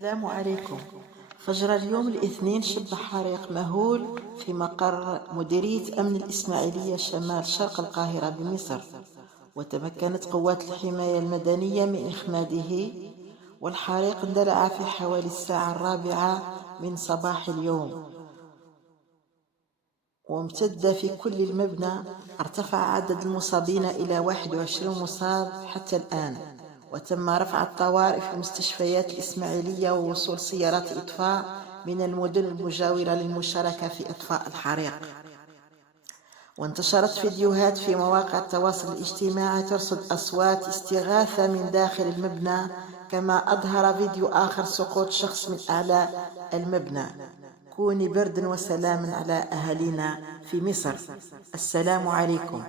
السلام عليكم. فجر اليوم الاثنين شب حريق مهول في مقر مديرية أمن الإسماعيلية شمال شرق القاهرة بمصر، وتمكنت قوات الحماية المدنية من إخماده، والحريق اندلع في حوالي الساعة 4 من صباح اليوم وامتد في كل المبنى. ارتفع عدد المصابين إلى 21 مصاب حتى الآن، وتم رفع الطوارئ في المستشفيات الإسماعيلية ووصول سيارات الإطفاء من المدن المجاورة للمشاركة في إطفاء الحريق. وانتشرت فيديوهات في مواقع التواصل الاجتماعي ترصد أصوات استغاثة من داخل المبنى، كما أظهر فيديو آخر سقوط شخص من أعلى المبنى. كوني بردا وسلاما على أهالينا في مصر. السلام عليكم.